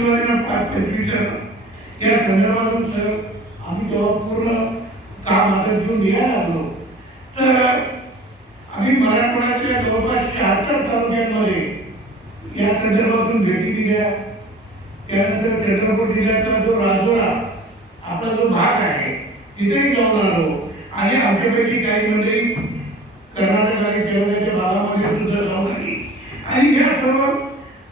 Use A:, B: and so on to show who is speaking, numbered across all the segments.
A: सुरुवातीला पाच पंचवीस त्या संदर्भातून सर आम्ही जेव्हा पूर्ण काम आता घेऊन यायला लागलो तर आम्ही मराठवाड्यातल्या जवळपास शहात्तर तालुक्यांमध्ये या संदर्भातून भेटी दिल्या. त्यानंतर चंद्रपूर जिल्ह्यातला जो राजोरा आपला जो भाग आहे तिथेही जाऊन आलो. आणि आमच्यापैकी काही मंडळी कर्नाटक आणि केरळच्या भागामध्ये सुद्धा जाऊन आली. आणि या सर्व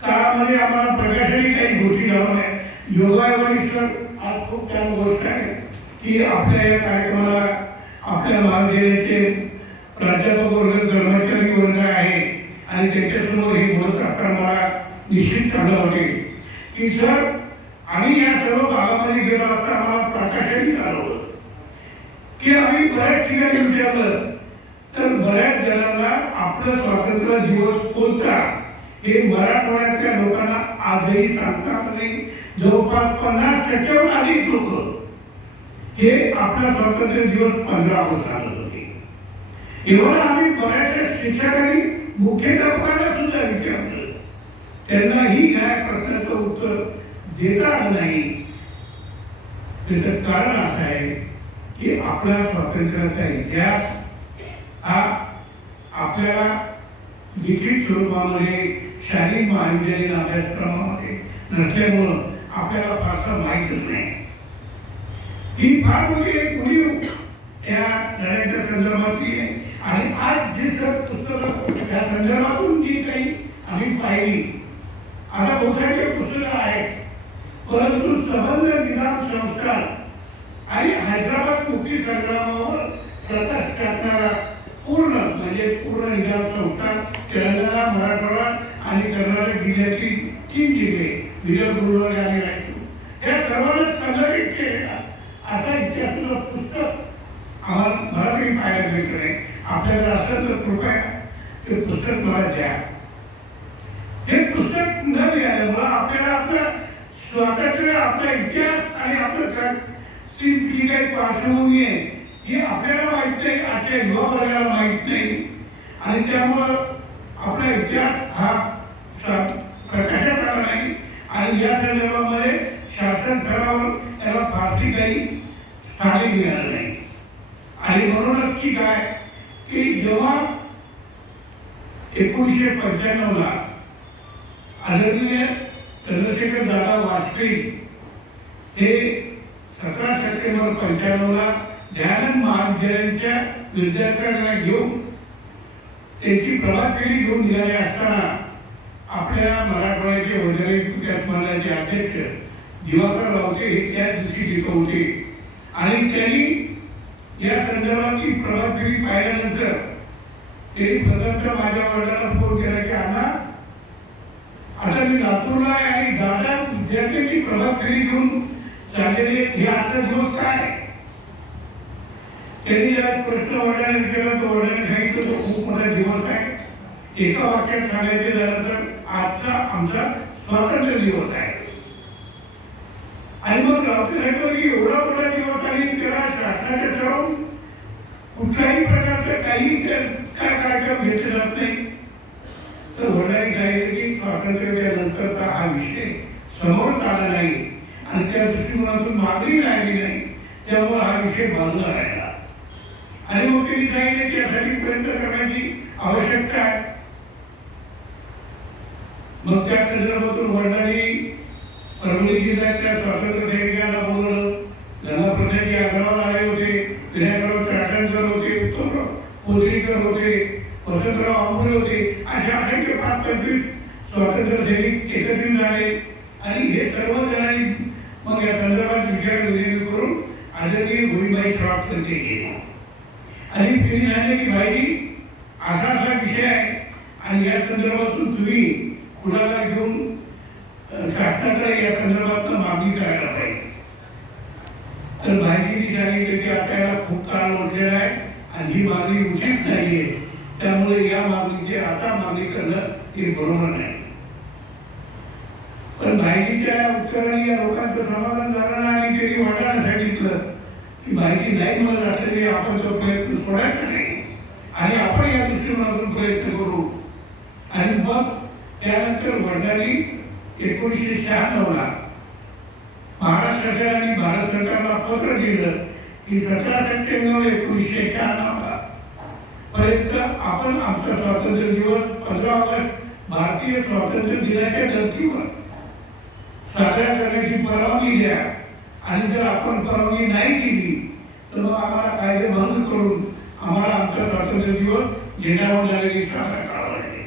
A: काळामध्ये आम्हाला प्रकाशाने काही गोष्टी लावल्या योगायोगाने सर आज खूप छान गोष्ट आहे की आपल्या या कार्यक्रमाला आपल्या महाविद्यालयाचे प्राध्यापक वर्ग कर्मचारी वर्ग आहे आणि त्यांच्यासमोर हे बोलत असताना मला निश्चित चांगलं वाटेल. की सर आम्ही या सर्व भागामध्ये गेलो असता आम्हाला प्रकाशाने चालवलं की आम्ही बऱ्याच ठिकाणी विचारलं तर बऱ्याच जणांना आपलं स्वातंत्र्य दिवस कोणता? हे मराठवाड्यातल्या लोकांना आजही सांगता नाही. जवळपास पन्नास टक्क्याहून अधिक लोक हे आपला स्वातंत्र्य दिवस पंधरा ऑगस्ट आलं होते. एवढं आम्ही बऱ्याचशा शिक्षकांनी मुख्याध्यापकांना सुद्धा विचारलं त्यांनाही या प्रश्नाचं उत्तर देता आलं नाही. त्याचं कारण असं आहे की आपला स्वातंत्र्याचा इतिहास हा आपल्याला लिखित स्वरूपामध्ये शारीरिक महाविद्यालयीन अभ्यासक्रमामध्ये नसल्यामुळं आपल्याला फारसं माहीतच नाही. ही फार मोठी एक उणीव त्या लढ्याच्या संदर्भातली आहे. आणि आज जे सर पुस्तकं त्या संदर्भातून जी काही आम्ही पाहिली आता बहुसंख्य पुस्तकं आहेत. परंतु सबंध निदान संस्कार आणि हैदराबाद मुक्ती संग्रामावर प्रकाश टाकणारा पूर्ण म्हणजे पूर्ण निदान संस्था तेलंगणा मराठवाडा आणि कर्नाटक जिल्ह्यातली तीन जिल्हे विजय गुरुवारी आणि या सर्वांना संघटित केलेला असा इतिहासाचं पुस्तक आम्हाला मला तरी पाहायला भेटलं नाही. आपल्याला असं तर कृपया ते पुस्तक मला द्या. हे पुस्तक न मिळाल्यामुळं आपल्याला आपलं स्वातंत्र्य आपला इतिहास आणि आपलं ती जी काही पार्श्वभूमी आहे ही आपल्याला माहीत नाही आजच्या युवा वर्गाला माहीत नाही. आणि त्यामुळं आपला इतिहास हा प्रकाशात आला नाही आणि या संदर्भामध्ये शासन स्तरावर त्याला फारशी काही स्थानिक मिळणार नाही. आणि म्हणूनच की काय की जेव्हा एकोणीसशे पंच्याण्णवला आदरणीय चंद्रशेखर दादा वाजपेयी हे सतरा सप्टेंबर पंच्याण्णवला ध्यान महाविद्यालयांच्या विद्यार्थ्यांना घेऊन त्यांची प्रभात फेरी घेऊन निघाले असताना आपल्या मराठवाड्याचे वैधानिक विकास अध्यक्ष दिवाकर रावते हे त्या दिवशी तिथं होते. आणि त्यांनी या संदर्भातली प्रभातफेरी पाहिल्यानंतर त्यांनी प्रथमतः माझ्या वडिलांना फोन केला की अण्णा आता मी लातूरला आहे आणि दादा विद्यार्थ्यांची प्रभातफेरी घेऊन चाललेले हे आजचा दिवस काय? त्यांनी या प्रश्न वडिलांना विचारला तो वडिलांनी सांगितलं तो खूप मोठा दिवस आहे. एका वाक्यात सांगायचे झालं तर आजचा आमचा स्वातंत्र्य दिवस आहे. आणि मग रावते एवढा मोठा दिवस आणि त्याला शासनाच्या ठरवून कुठल्याही प्रकारचं काही त्या- काय कार्यक्रम घेतले जात नाही. तर वडिलांनी सांगितलं की स्वातंत्र्याच्या नंतरचा हा विषय समोर आला नाही आणि त्या दृष्टिकोनातून मागणी राहिली नाही त्यामुळे हा विषय बंद राहिला. आणि मग त्यांनी सांगितलं की यासाठी प्रयत्न करण्याची आवश्यकता आहे. मग त्या संदर्भातून वडिलांनी परभणी जिल्ह्यातल्या स्वातंत्र्य सैनिकांना बोलवलं. त्यांना गंगाप्रसादजी अग्रवाल आले होते विनायकराव चाटणकर होते उत्तमराव कोदरीकर होते वसंतराव आंबुरे होते अशा असंख्य पाच पंचवीस स्वातंत्र्य सैनिक एकत्रित झाले. आणि हे सर्व जणांनी मग या संदर्भात विचार विनिमय करून आदरणीय भूमीबाई श्रॉफ ते केले आणि तिने सांगितलं की भाई असा असा विषय आहे. आणि या संदर्भातून तुम्ही कुणाला घेऊन अ, शासनाकडे या संदर्भात मागणी करायला पाहिजे तर भाईजींनी सांगितलं की आपल्याला खूप काळ उठलेला आहे आणि ही मागणी उचित नाहीये. त्यामुळे या मागणीची आता मागणी करणं हे बरोबर नाही. पण माहितीच्या उत्तराने या लोकांचं समाधान झालं आणि त्यांनी वाटायला सांगितलं की माहिती नाही मला असलेली आपण तो प्रयत्न सोडायचा नाही. आणि आपण या दृष्टिकोनातून प्रयत्न करू. आणि मग त्यानंतर वडिलांनी एकोणीसशे शहाण्णवला महाराष्ट्र सरकार आणि भारत सरकारला पत्र दिलं की सतरा सप्टेंबर एकोणीसशे शहाण्णवला पर्यंत आपण आमचा स्वातंत्र्य दिवस पंधरा ऑगस्ट भारतीय स्वातंत्र्य दिनाच्या धर्तीवर साजरा करण्याची परवानगी द्या. आणि जर आपण परवानगी नाही दिली तर मग आम्हाला कायदे भंग करून आम्हाला आमचा स्वातंत्र्य दिवस झेंडावंदनाची साजरा करावा लागेल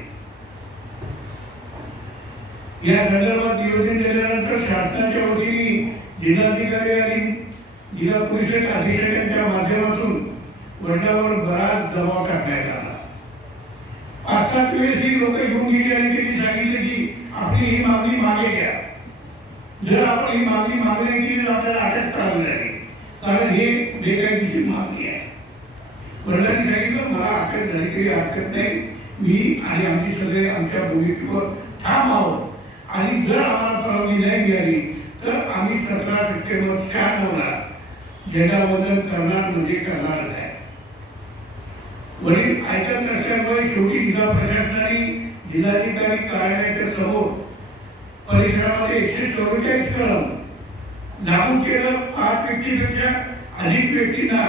A: या संदर्भात नियोजन केल्यानंतर शासनाच्या वतीने जिल्हाधिकारी आणि जिल्हा पोलीस अधीक्षकांच्या माध्यमातून वडिलावर बराच दबाव टाकण्यात आला. पाच सात ही लोक घेऊन गेली आणि त्यांनी सांगितलं की आपली ही मागणी मागे घ्या. जर आपण ही मागणी मागणी केली तर आपल्याला अटक करावी लागेल. कारण हे बेकायदेशीर मागणी आहे. वडिलांनी सांगितलं मला अटक झाली तरी हरकत नाही. मी आणि आमची सगळे आमच्या भूमिकेवर ठाम आहोत. आणि जर आम्हाला परवानगी नाही मिळाली तर आम्ही सतरा सप्टेंबर होणार. झेंडावंदन करणार म्हणजे करणारच आहे. वडील ऐकत नसल्यामुळे शेवटी जिल्हा प्रशासनाने जिल्हाधिकारी कार्यालयाच्या समोर परिसरामध्ये एकशे चौवेचाळीस कलम लागू केलं. पाच व्यक्तीपेक्षा अधिक व्यक्तींना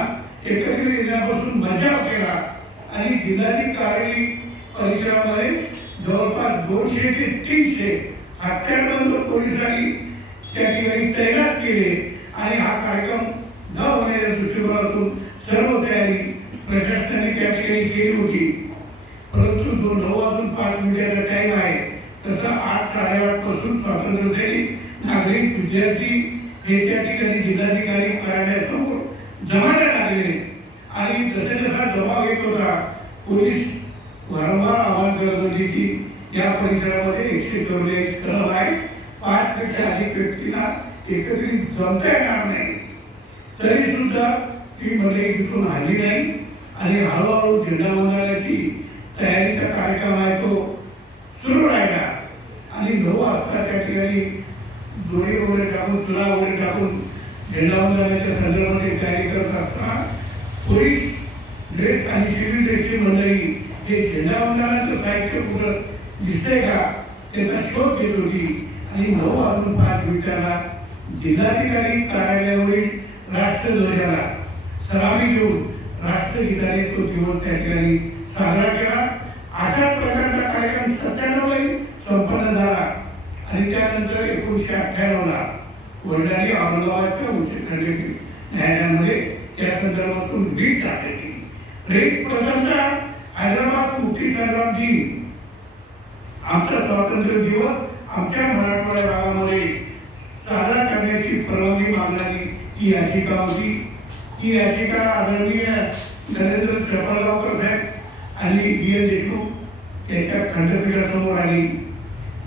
A: एकत्र येण्यापासून बचाव केला आणि जिल्हाधिकारी परिसरामध्ये जवळपास दोनशे ते तीनशे हत्यारबंद पोलिसांनी त्या ठिकाणी तैनात केले. आणि हा कार्यक्रम न होण्याच्या दृष्टिकोनातून सर्व तयारी प्रशासनाने त्या ठिकाणी केली होती. परंतु जो नऊ वाजून पाच मिनिटाचा टाईम आहे तसा आठ साडेआठपासून स्वातंत्र्य सैनिक नागरिक विद्यार्थी हे त्या ठिकाणी जिल्हाधिकारी कार्यालयासमोर जमायला लागले. आणि जसा जसा जबाब येत होता पोलीस वारंवार आवाहन करत होते की या परिसरामध्ये एकशे चौवेचाळीस क्लब आहे पाच पेक्षा अधिक व्यक्तींना एकत्रित जमता येणार नाही. तरी सुद्धा ती मंडळी तिथून आली नाही आणि हळूहळू झेंडा वंदनाची तयारीचा कार्यक्रम आहे तो सुरू राहिला. आणि नऊ वाजता त्या ठिकाणी दोरी वगैरे टाकून चुना वगैरे टाकून झेंडा वंदनाच्या संदर्भात तयारी करत असताना पोलीस ड्रेस आणि सिव्हिल ड्रेसची मंडळी जे झेंडा वंदनाचं साहित्य कुठं दिसतंय का? त्याचा शोध घेत होती. आणि नऊ वाजून पाच मिनिटाला जिल्हाधिकारी कार्यालयावरील राष्ट्रध्वजाला सरावी घेऊन राष्ट्रगीताने तो दिवस त्या ठिकाणी साजरा केला. अशा प्रकारचा कार्यक्रम सत्त्याण्णवलाही संपन्न झाला. आणि त्यानंतर एकोणीसशे अठ्ठ्याण्णवला वडिलांनी औरंगाबादच्या उच्च खंडपीठ न्यायालयामध्ये त्या संदर्भातून रीट दाखल केली. रीट प्रथमतः हैदराबाद मुक्ती संग्राम दिन आमचा स्वातंत्र्य दिवस आमच्या मराठवाडा भागामध्ये साजरा करण्याची परवानगी मागणारी ही याचिका होती. ही याचिका आदरणीय नरेंद्र चपळगावकर साहेब आणि बी एन देशमुख यांच्या खंडपीठासमोर आली.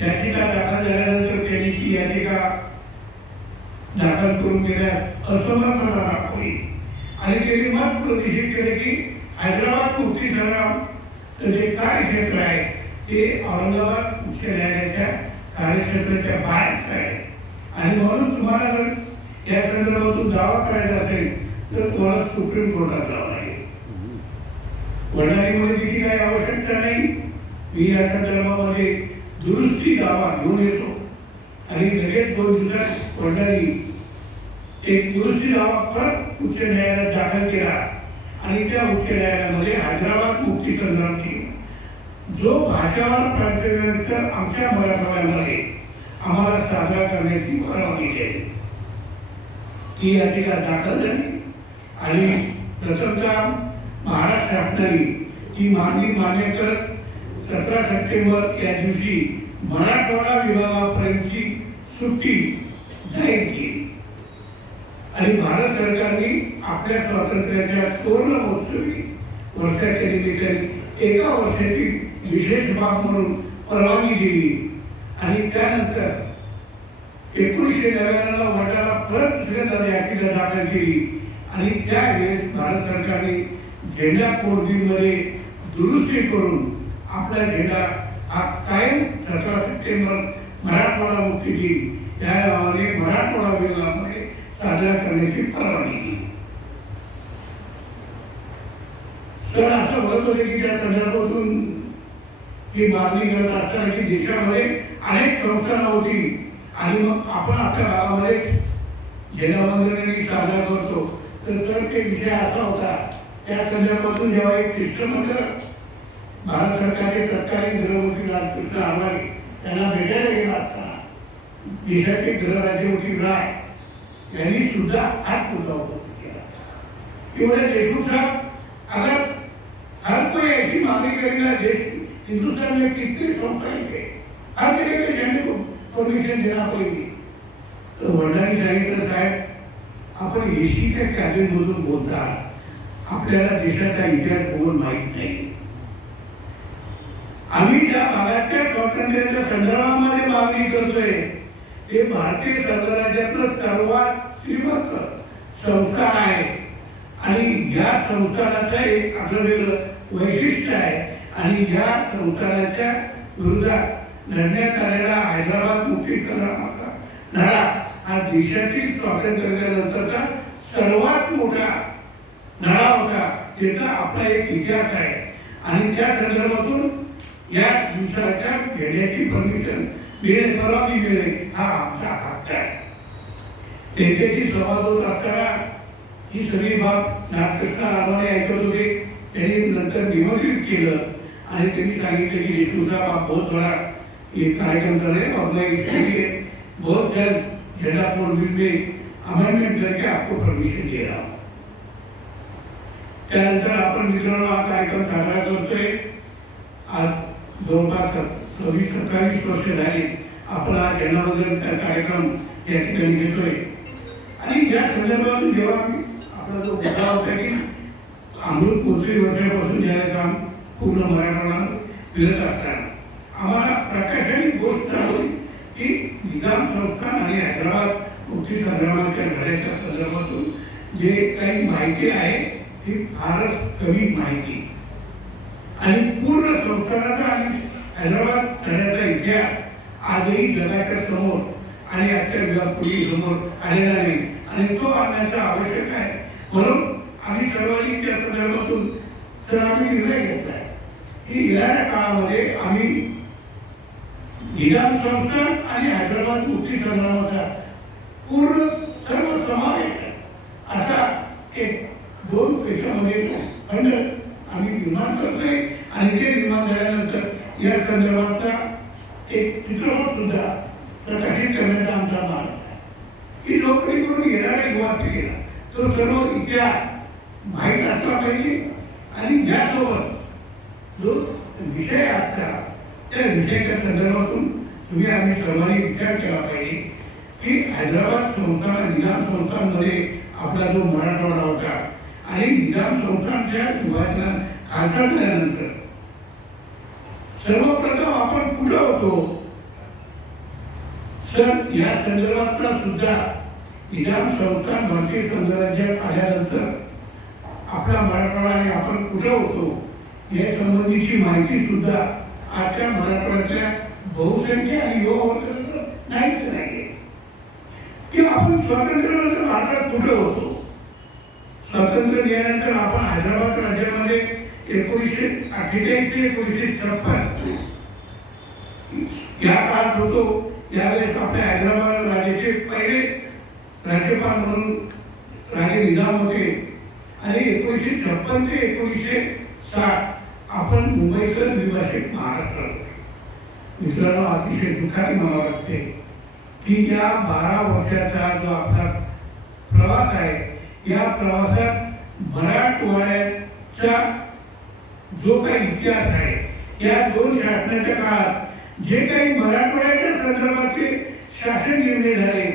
A: याचिका दाखल झाल्यानंतर त्यांनी ती याचिका दाखल करून घेण्यास असमर्थता दाखवली. आणि त्यांनी मत प्रतिष्ठित केले की हैदराबाद मुक्ती संग्राम जे कार्यक्षेत्र आहे ते औरंगाबाद उच्च न्यायालयाच्या कार्यक्षेत्राच्या बाहेरच आहे आणि म्हणून तुम्हाला जर या संदर्भातून दावा करायचा असेल तर तुम्हाला सुप्रीम कोर्टात जावं लागेल. वडिलांमुळे तिची काही आवश्यकता नाही. मी या संदर्भामध्ये दुरुस्ती दावा घेऊन येतो. आणि लगेच दोन दिवसात वडिलांनी एक दुरुस्ती दावा परत उच्च न्यायालयात दाखल केला. आणि त्या उच्च न्यायालयामध्ये हैदराबाद मुक्ती संदर्भाची जो भाषावर प्रांतानंतर आमच्या मराठवाड्यामध्ये आम्हाला साजरा करण्याची परवानगी केली ती याचिका दाखल झाली. आणि प्रथमतः महाराष्ट्र शासनाने ती मागणी मान्य करत सतरा सप्टेंबर या दिवशी मराठवाडा विभागापर्यंतची सुट्टी जाहीर केली. आणि भारत सरकारने आपल्या स्वातंत्र्याच्या सुवर्ण महोत्सवी वर्षाच्या निमित्ताने एका वर्षाची विशेष बाब म्हणून परवानगी दिली. आणि त्यानंतर एकोणीसशे नव्याण्णवला वर्षाला परत दुसऱ्यांदा याचिका दाखल केली. आणि त्यावेळेस भारत सरकारने झेंडा कोर्टीमध्ये दुरुस्ती करून आपला झेंडा हा कायम सतरा सप्टेंबर मराठवाडा मुक्ती दिन या नावाने मराठवाडा विभागामध्ये साजरा करण्याची परवानगी दिली. तर असं होत होते की त्या संदर्भातून ही मागणी करत असताना की देशामध्ये अनेक संस्था होती. आणि मग आपण आपल्या भागामध्येच जनबंधनाने साजरा करतो. तर ते विषय असा होता. त्या संदर्भातून जेव्हा एक शिष्टमंडळ भारत सरकारचे तत्कालीन गृहमंत्री राजकृष्ण आवारी त्यांना भेटायला गेला असताना देशाचे गृहराज्यमंत्री राय यांनी सुद्धा हात पुरला उपस्थित केला. एवढे देशमुख साहब अगर हर कोई ऐसी मांगनी करेगा देश हिंदुस्तान में कितने संस्थाएं थे हर जगह पे जाने को परमिशन देना पड़ेगी तो वडिलांनी सांगितलं साहेब आपण एसीच्या कॅबिनमधून बोलता आपल्याला देशाचा इतिहास बघून माहीत नाही. आम्ही ज्या भागाच्या स्वातंत्र्याच्या संदर्भामध्ये मागणी करतोय ते भारतीय संदर्भाच्यातलं सर्वात श्रीमंत संस्था आहे. आणि या संस्थानाचं एक आपलं वेगळं वैशिष्ट्य आहे. आणि या संसाराच्या विरोधात लढण्यात आलेला हैदराबाद मुक्ती संग्रामाचा लढा हा देशातील स्वातंत्र्यानंतरचा सर्वात मोठा लढा होता त्याचा आपला एक इतिहास आहे. आणि त्या संदर्भातून या दिवसाच्या घेण्याची परमिशन मिळेल परवानगी मिळेल हा आमचा हक्क आहे. त्यांच्याशी संवाद होत असताना ही सगळी बाब नागकृष्ण रामाने ऐकत होते. त्यांनी नंतर निमंत्रित केलं. आणि त्यांनी सांगितलं की साहब आप बहुत बड़ा ये कार्यक्रम कर रहे हैं और मैं इसके लिए बहुत जल्द झंडा बिल में अमेंडमेंट करके आपको परमिशन दे रहा हूँ। त्यानंतर आपण मित्रांनो हा कार्यक्रम साजरा करतोय. आज जवळपास सव्वीस सत्तावीस वर्ष झाली आपण हा झेंडावंदन कार्यक्रम या ठिकाणी घेतोय. आणि या संदर्भातून जेव्हा आपला जो मुद्दा होता की अमृत पोचली वर्षापासून ज्याला काम पूर्ण मराठवाडा फिरत असताना. आम्हाला प्रकाशाने गोष्ट आली की निजाम संस्थान आणि हैदराबाद मुक्ती संग्रामाच्या लढ्याच्या संदर्भातून जे काही माहिती आहे ती फारच कमी माहिती. आणि पूर्ण संस्थानाचा आणि हैदराबाद लढ्याचा इतिहास आजही जगाच्या समोर आणि आजच्या पुढील समोर आलेला नाही. आणि तो आणण्याचा आवश्यक आहे. म्हणून आम्ही सर्वांनी त्या संदर्भातून सर आम्ही निर्णय आहे. की येणाऱ्या काळामध्ये आम्ही निदान संस्थान आणि हैदराबाद मुक्ती संग्रामाचा पूर्ण सर्व समावेश असा एक दोन पेशामध्ये खंड आम्ही निर्माण करतोय आणि ते निर्माण झाल्यानंतर या संदर्भातला एक चित्रपट सुद्धा प्रकाशित करण्याचा आमचा मार्ग ही की नोकरी करून येणारा युवा पिढीला तो सर्व इतिहास माहीत असला पाहिजे आणि यासोबत जो विषय आजचा त्या विषयाच्या संदर्भातून तुम्ही आम्ही सर्वांनी विचार केला पाहिजे की हैदराबाद संस्था निजाम संस्थांमध्ये आपला जो मराठवाडा होता आणि निजाम संस्थांच्या विभाजना खालसा झाल्यानंतर सर्वप्रथम आपण कुठं होतो? सर या संदर्भातला सुद्धा निजाम संस्था भारतीय संदर्भाच्या आल्यानंतर आपला मराठवाडा आणि आपण कुठं होतो? या संबंधीची माहिती सुद्धा आजच्या मराठवाड्यातल्या बहुसंख्य आणि युवा वर्गाला नाहीच नाहीये. की आपण स्वातंत्र्यानंतर भारतात कुठे होतो? स्वातंत्र्य दिल्यानंतर आपण हैदराबाद राज्यामध्ये एकोणीसशे अठ्ठेचाळीस ते एकोणीसशे छप्पन या काळात होतो. यावेळेस आपल्या हैदराबाद राज्याचे पहिले राज्यपाल म्हणून राजे निजाम होते. आणि एकोणीसशे छप्पन ते एकोणीसशे साठ आपण मुंबईकर द्विभाषिक महाराष्ट्रात मित्रांनो अतिशय दुःखाने मला वाटते की या बारा वर्षाचा जो आपला प्रवास आहे या प्रवासात मराठवाड्याचा जो काही इतिहास आहे या दोन शासनाच्या काळात जे काही मराठवाड्याच्या संदर्भातले शासन निर्णय झाले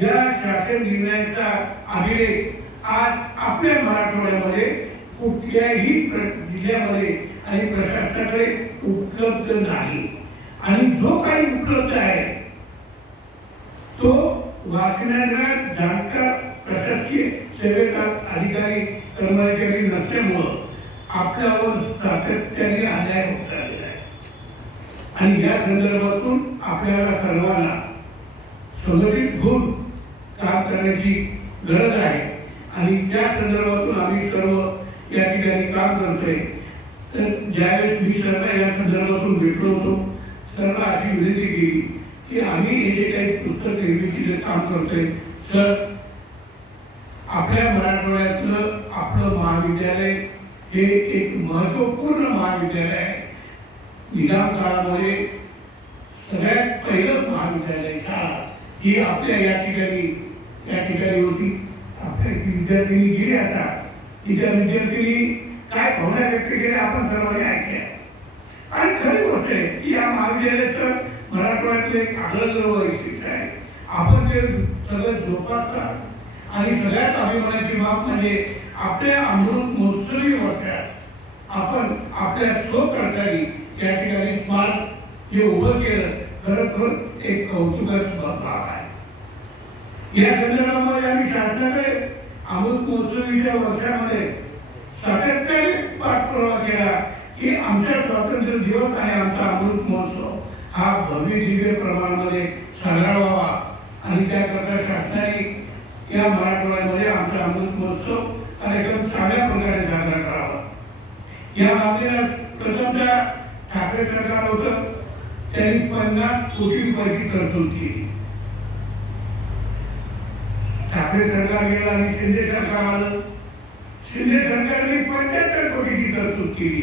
A: या शासन निर्णयाचा अभिलेख आज आपल्या मराठवाड्यामध्ये कुठल्याही प्र- जिल्ह्यामध्ये आणि प्रशासनाकडे उपलब्ध नाही. आणि जो काही उपलब्ध आहे तो वाचण्याला जाणकार प्रशासकीय सेवेचा अधिकारी कर्मचारी नसल्यामुळं आपल्यावर सातत्याने अन्याय होत चाललेला आहे. आणि या संदर्भातून आपल्याला सर्वांना संघटित होऊन काम करण्याची गरज आहे. आणि त्या संदर्भातून आम्ही सर्व त्या ठिकाणी काम करतोय. तर ज्यावेळेस मी सरला या संदर्भातून भेटलो होतो सरला अशी विनंती केली की आम्ही हे जे काही पुस्तक निर्मितीचं काम करतोय सर आपल्या मराठवाड्यातलं आपलं महाविद्यालय हे एक महत्त्वपूर्ण महाविद्यालय आहे. निजाम काळामध्ये सगळ्यात पहिलं महाविद्यालय शाळा ही आपल्या या ठिकाणी या ठिकाणी होती आपल्या विद्यार्थ्यांनी जे आता. तिच्या विद्यार्थी काय भावना व्यक्त केल्या आपण सर्वांनी ऐकल्या. आणि खरी गोष्ट आहे की या महाविद्यालयाचं मराठवाड्यातलं एक आगळं वैशिष्ट्य आहे. आपण ते सगळं जोपासतात आणि सगळ्यात अभिमानाची बाब म्हणजे आपल्या अमृत महोत्सवी वर्षात आपण आपल्या स्वकर्तारी या ठिकाणी स्मारक जे उभं केलं खरोखर एक कौतुकाची बाब आहे. या संदर्भामध्ये आम्ही शासनाकडे अमृत महोत्सवीच्या वर्षामध्ये. सातत्याने पाठपुरावा केला की आमच्या स्वातंत्र्य दिवस आणि आमचा अमृत महोत्सव हा भव्य दिव्य प्रमाणामध्ये साजरा व्हावा. आणि त्याकरता शासनाने या मराठवाड्यामध्ये आमचा अमृत महोत्सव कार्यक्रम चांगल्या प्रकारे साजरा करावा. या मागणीला प्रथमतः ठाकरे सरकार होतं. त्यांनी पन्नास कोटी रुपयाची तरतूद केली. ठाकरे सरकार गेलं आणि शिंदे सरकार आलं. शिंदे सरकारने पंच्याहत्तर कोटीची तरतूद केली.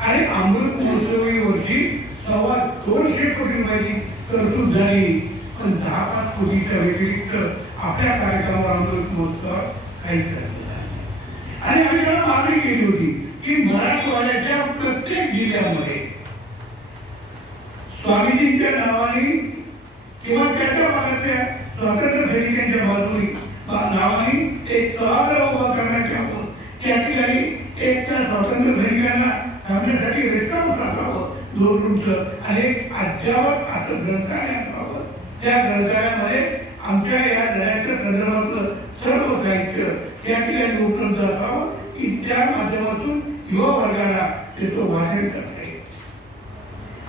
A: आणि अमृत महोत्सवी वर्षी सव्वा दोनशे कोटी रुपयाची तरतूद झाली. पण दहा पाच कोटीच्या व्यतिरिक्त आपल्या कार्यक्रमावर अमृत महोत्सव काही झालेला आणि आम्ही त्याला मागणी केली होती की मराठवाड्याच्या प्रत्येक जिल्ह्यामध्ये स्वामीजींच्या नावाने किंवा त्याच्या भागातल्या स्वातंत्र्य सैनिकांच्या बाजूने नावाने एक सभागृह उभा करण्याचे यावं त्या ठिकाणी एक त्या स्वातंत्र्य सैनिकांना थांबण्यासाठी रेस्टॉरंट टाकावं दोन रूमचं आणि एक अद्यावत असं ग्रंथालय असावं त्या ग्रंथालयामध्ये आमच्या या लढ्याच्या संदर्भातलं सर्व साहित्य त्या ठिकाणी उपलब्ध असावं. की त्या माध्यमातून युवा वर्गाला त्याचं वाचन करता येईल.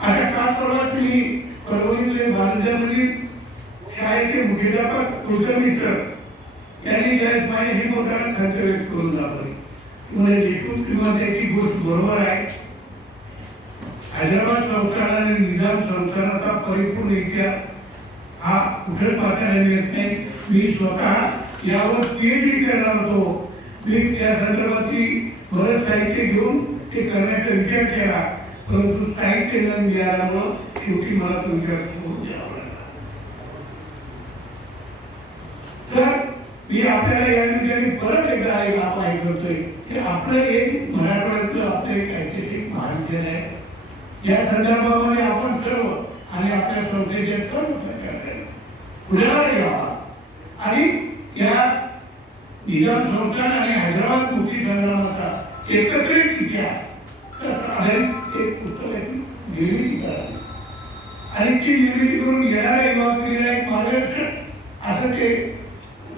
A: आता काल परवा मी परभणीतले भारतीयामधील शाळेचे मुख्याध्यापक कुलकर्णी सर यांनी ज्यावेळेस हे बोलताना खर्च व्यक्त करून दाखवले म्हणजे देशमुख किंवा त्याची गोष्ट बरोबर आहे. हैदराबाद संस्थानाने निजाम संस्थानाचा परिपूर्ण इतिहास हा कुठे पाहता येत नाही. मी स्वतः यावर पीएचडी करणार होतो. मी त्या संदर्भातली बरंच साहित्य घेऊन ते करण्याचा विचार केला परंतु साहित्य न मिळाल्यामुळं शेवटी मला तुमच्यासमोर जावं लागलं तर मी आपल्याला या ठिकाणी परत एकदा एक आपण करतोय. हे आपलं एक मराठवाड्यातलं आपलं एक ऐतिहासिक महाविद्यालय आहे. या संदर्भामध्ये आपण सर्व आणि आपल्या संस्थेचे सर्व सहकार्य पुढे यावा. आणि या निजाम संस्थान आणि हैदराबाद मुक्ती संग्रामाचा एकत्रित इतिहास एक पुस्तक निर्मिती करावी. आणि ती निर्मिती करून येणाऱ्या युवा पिढीला एक मार्गदर्शक असं ते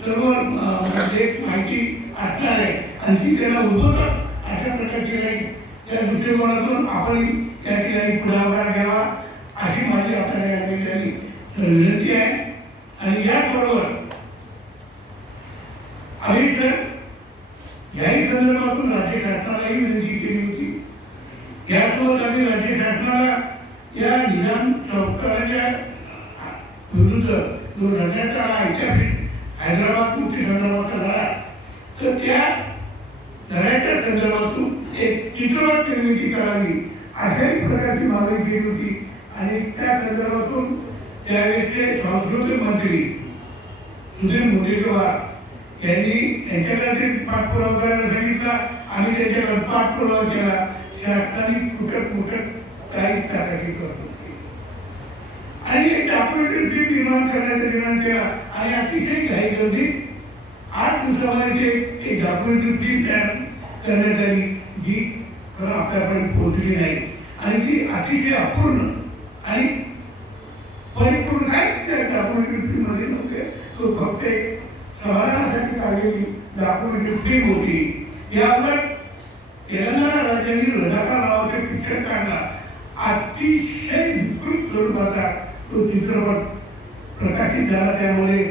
A: सर्व एक म्हणजे माहिती असणार आहे. आणि ती त्याला उद्भवतात. अशा प्रकारची राहील त्या दृष्टिकोनातून आपण त्या ठिकाणी पुढाकार घ्यावा अशी माझी आपल्याला या ठिकाणी विनंती आहे. आणि याचबरोबर आम्ही तर याही संदर्भातून राज्य शासनालाही विनंती केली होती. यासोबत आम्ही राज्य शासनाला या निदान संस्काराच्या विरुद्ध जो लढण्याचा ऐतिहासिक हैदराबाद मुक्ती संदर्भातला झाला? तर त्या लढ्याच्या संदर्भातून एक चित्रपट निर्मिती करावी अशाही प्रकारची मागणी केली होती. आणि त्या संदर्भातून त्यावेळेचे सांस्कृतिक मंत्री सुधीर मुनगंटीवार यांनी त्यांच्याकडे पाठपुरावा करायला सांगितला आणि त्यांच्याकडे पाठपुरावा केला. शासनाने कुठं कुठं काही टाकाटी करतो आणि एक डॉक्युमेंटरी फिल्म निर्माण करण्याचा निर्णय केला आणि अतिशय घाई गर्दी. आठ दिवसामध्ये एक डॉक्युमेंटरी फिल्म तयार करण्यात आली. जी खरं आपल्यापर्यंत पोहोचली नाही आणि ती अतिशय अपूर्ण आणि परिपूर्ण काय त्या डॉक्युमेंटरी फिल्ममध्ये नव्हते तो फक्त एक समाधानासाठी काढलेली डॉक्युमेंटरी फिल्म होती. यावर तेलंगणा राज्याने रजाकार नावाचे पिक्चर काढला अतिशय विकृत स्वरूपाचा तो चित्रपट प्रकाशित झाला त्यामुळे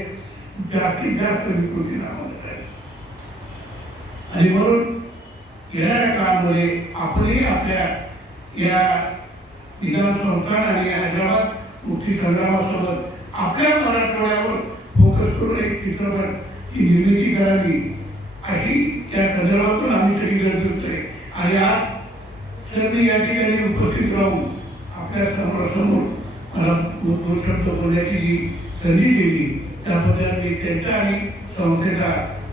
A: जास्तीत जास्त विकृती नावाला आणि म्हणून येणाऱ्या काळामध्ये आपली आपल्या या विधान संस्थान आणि हैदराबाद मुक्ती संग्रामासोबत आपल्या मराठवाड्यावर फोकस करून एक चित्रपट ही निर्मिती करावी अशी त्या संदर्भातून आम्ही तरी गरज करतोय. आणि आज सर मी या ठिकाणी उपस्थित राहून आपल्या समोरासमोर मला दोन शब्द बोलण्याची जी संधी दिली त्याबद्दल मी त्यांचा आणि संस्थेचा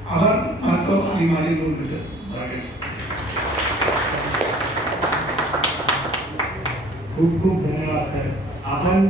A: आभार मानतो आणि माझे दोन शब्द
B: खूप खूप धन्यवाद सर. आपण